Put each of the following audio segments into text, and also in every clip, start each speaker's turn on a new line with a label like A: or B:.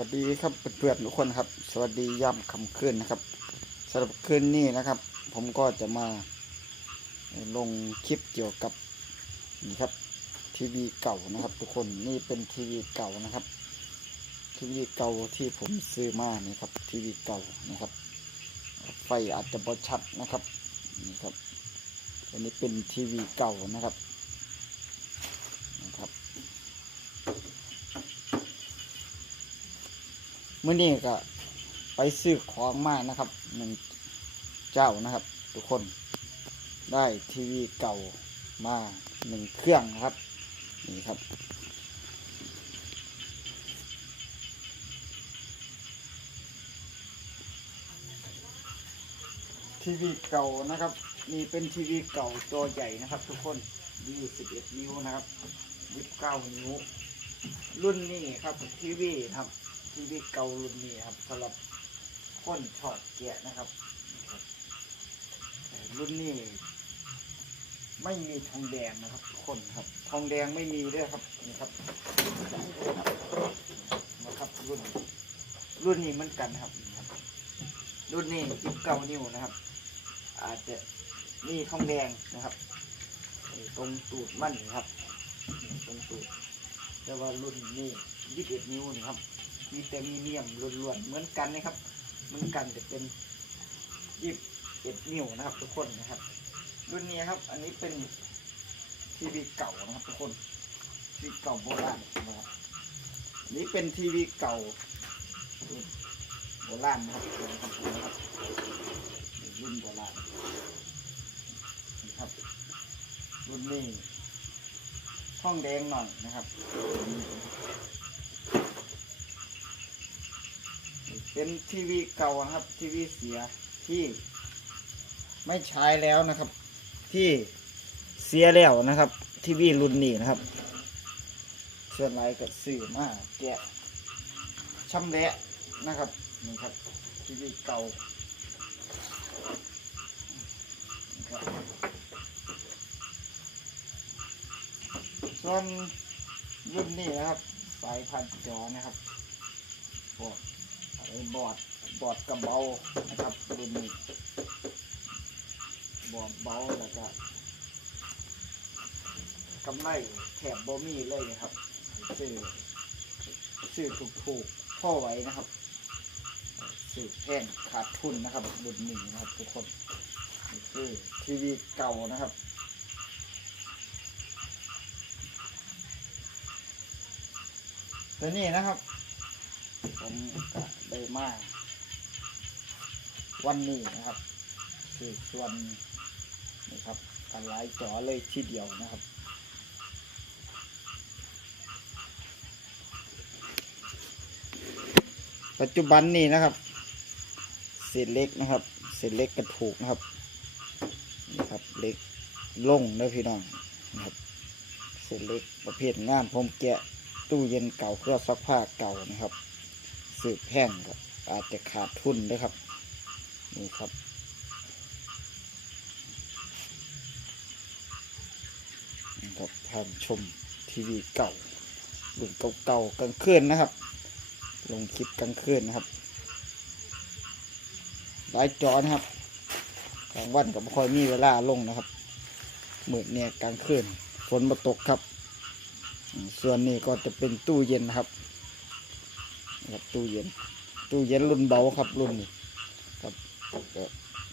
A: วัสดีครับเพื่อนๆทุกคนครับ สวัสดีย่ำคำคืนนะครับสำหรับคืนนี้นะครับ ผมก็จะมาลงคลิปเกี่ยวกับนี่ครับทีวีเก่านะครับ ทุกคนนี่เป็นทีวีเก่านะครับทีวีเก่าที่ผมซื้อมานี่ครับทีวีเก่านะครับ ไฟอาจจะบอชัดนะครับนี่ครับอันนี้เป็นทีวีเก่านะครับ มื่อนี้ก็ไปซื้อของมานะครับหนึ่งเจ้านะครับ ทุกคนได้ทีวีเก่ามาหนึ่งเครื่องนะครับนี่ครับ ทีวีเก่านะครับนี่เป็นทีวีเก่าจอใหญ่นะครับ ทุกคน21นิ้วนะครับ 29 นิ้ว รุ่นนี้ครับทีวีครับ ทีวีเก่ารุ่นนี้ครับสำหรับคนชอบแกะนะครับรุ่นนี้ไม่มีทองแดงนะครับทุกคนครับ ทองแดงไม่มีด้วยครับนี่ครับนะครับรุ่น รุ่นนี้เหมือนกันครับนี่ครับรุ่นนี้จิบเก้านิ้วนะครับ อาจจะมีทองแดงนะครับตรงตูดมันนี่ครับ ตรงตูดแต่ว่ารุ่นนี้ยี่สิบเอ็ดนิ้วนะครับ มีแต่มีเนียมล้วนๆเหมือนกันนะครับเหมือนกันจะเป็นยิบเอ็ดนิ้วนะครับทุกคนนะครับ รุ่นนี้ครับ อันนี้เป็นทีวีเก่านะครับทุกคนทีวีเก่าโบราณนะครับนี้เป็นทีวีเก่าโบราณนะครับเป็นคำพูดนะครับรุ่นโบราณนะครับ รุ่นนี้ห้องแดงหน่อยนะครับ เป็นทีวีเก่านะครับทีวีเสียที่ไม่ใช้แล้วนะครับ ที่เสียแล้วนะครับทีวีรุ่นนี้นะครับเชื่อไรกับสื่อมาแกะช่ำแหละนะครับนี่ครับทีวีเก่าส่วนรุ่นนี้นะครับ สายพันธุ์จอนะครับบอร์ด บอดบอดกระเบานะครับรุ่นนี้บอดเบาแล้วก็กำไรแถบโบมีเลยนะครับซื้อซื้อถูกถูกๆพ่อไว้นะครับซื้อแพงขาดทุนนะครับรุ่นนี้นะครับ ทุกคนนี่คือทีวีเก่านะครับตัวนี้นะครับผม ก็ได้มาวันนี้นะครับ คือส่วนนี่ครับกันหลายจอเลยทีเดียวนะครับปัจจุบันนี้นะครับเศษเล็กนะครับเศษเล็กกระถูกนะครับนี่ครับเล็กลงนะพี่น้องนะครับเศษเล็กประเภทงามผมแกะตู้เย็นเก่าเครื่องซักผ้าเก่านะครับ สืบแห้งครับ อาจจะขาดทุนด้วยครับ นี่ครับนี่ครับท่านชมทีวีเก่ารุ่นเก่าๆกลางคืนนะครับ ลงคลิปกลางคืนนะครับหลายจอนะครับกลางวันก็ไม่ค่อยมีเวลาลงนะครับมืดเนี่ยกลางคืนฝนมาตกครับ ส่วนนี้ก็จะเป็นตู้เย็นนะครับ ครับตู้เย็น ตู้เย็นรุ่นเบาครับรุ่นนี้ครับ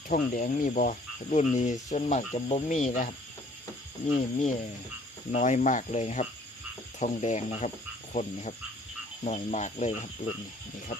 A: ช่องแดงมีบอรุ่นนี้ส่วนมากจะบ่มีนะครับ มีมีน้อยมากเลยนะครับ ทองแดงนะครับ คนนะครับน้อยมากเลยครับรุ่นนี้นี่ครับ